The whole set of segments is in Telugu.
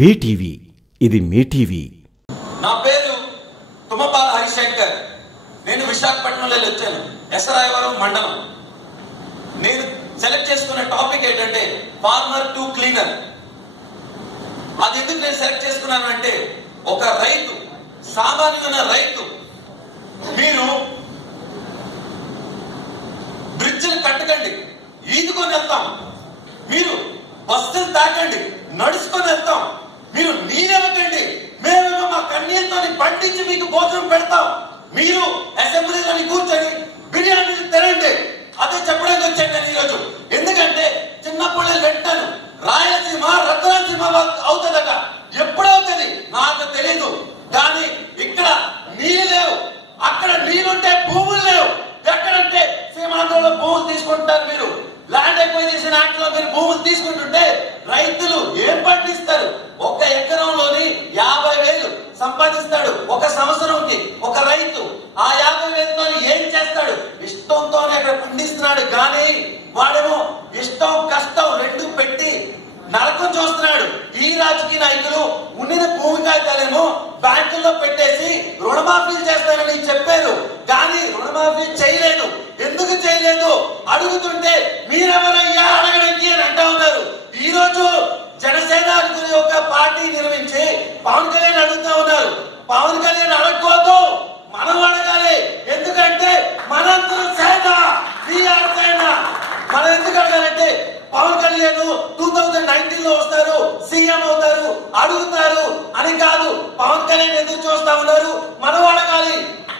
బీటీవీ ఇది మీ టీవీ. నా పేరు తుమ్మపాల హరిశంకర్. నేను విశాఖపట్నంలో వచ్చాను, ఎసరాయవరం మండలం. నేను సెలెక్ట్ చేసుకున్న టాపిక్ ఏంటంటే ఫార్మర్ టు క్లీనర్. అది ఎందుకు నేను సెలెక్ట్ చేసుకున్నాను అంటే, ఒక రైతు, సామాన్యమైన రైతు, మీరు బ్రిడ్జిలు కట్టకండి, ఈదుకొని వెళ్తాం. మీరు బస్సులు తాకండి, నడుచుకొని వెళ్తాం. మీరు నీరెవకండి, మేము మా కన్నీరుతో పండించి మీకు భోజనం పెడతాం. మీరు అసెంబ్లీలోని కూర్చొని బిర్యానీలు తినండి. అదే చెప్పడానికి వచ్చాను నేను ఈరోజు. ఎందుకంటే చిన్నప్పుడు నేను వింటాను, రాయలసీమ రత్నాలసీమ అవుతుందట. ఎప్పుడవుతుంది నాకు తెలియదు, కానీ ఇక్కడ నీళ్ళు లేవు, అక్కడ నీళ్ళుంటే భూములు లేవు. ఎక్కడంటే సీమాంధ్రలో భూములు తీసుకుంటారు, మీరు ల్యాండ్ ఎక్వైజేషన్ యాక్ట్ లో మీరు భూములు తీసుకుంటుంటే రైతులు ఏం పండిస్తారు? ఒక ఎకరంలోని 50,000 సంపాదిస్తాడు ఒక సంవత్సరంకి ఒక రైతు. ఆ 50,000తో ఏం చేస్తాడు? ఇష్టంతోనే అక్కడ పండిస్తున్నాడు, కానీ వాడేమో ఇష్టం కష్టం రెండు పెట్టి నరకం చూస్తున్నాడు. ఈ రాజకీయ నాయకులు ఉండిన భూమి కాగితాలేమో బ్యాంకుల్లో పెట్టేసి రుణమాఫీలు చేస్తారని చెప్పారు, కానీ రుణమాఫీ చేయలేదు. ఎందుకు చేయలేదు అడుగుతుంటే మీరెవరయ్యా అడగడానికి అని అంటా ఉన్నారు. ఈ రోజు జనసేన అనుకునే ఒక పార్టీ నిర్మించి పవన్ కళ్యాణ్ అడుగుతా ఉన్నారు. పవన్ కళ్యాణ్ అడగకూడదు, మనం అడగాలి. ఎందుకంటే మనందరం సేన, వీఆర్ సేన. మనం ఎందుకు అడగాలంటే, పవన్ కళ్యాణ్ 2019 లో వస్తారు, సీఎం అవుతారు, అడుగుతారు అని కాదు. పవన్ కళ్యాణ్ ఎందుకు చూస్తా ఉన్నారు, మనం అడగాలి.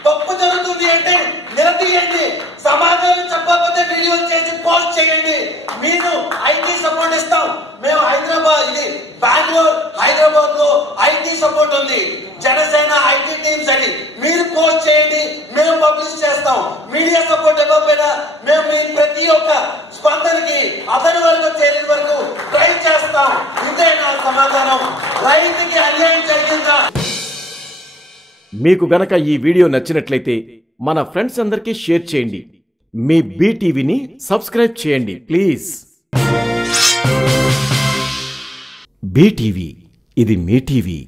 తప్పు జరుగుతుంది అంటే నిలదీయండి, సమాధానం చెప్పకపోతే వీడియోలు చేసి పోస్ట్ చేయండి. మీరు ఐటీ సపోర్ట్ ఇస్తాం. మేము హైదరాబాద్, ఇది బెంగళూరు, హైదరాబాద్ లో ఐటీ సపోర్ట్ ఉంది, జనసేన ఐటీ టీమ్స్ అని మీరు పోస్ట్ చేయండి, మేము పబ్లిష్ చేస్తాం. మీడియా సపోర్ట్ ఇవ్వకపోయినా మేము మీ ప్రతి ఒక్క స్పందనకి అతని వరకు చేరిన వరకు ట్రై చేస్తాం. ఇదే నా సమాధానం. రైతుకి అన్యాయం జరిగిందా? మీకు గనక ఈ వీడియో నచ్చినట్లయితే మన ఫ్రెండ్స్ అందరికీ షేర్ చేయండి. మీ బీటీవీని సబ్స్క్రైబ్ చేయండి ప్లీజ్. బీటీవీ ఇది మీ టీవీ.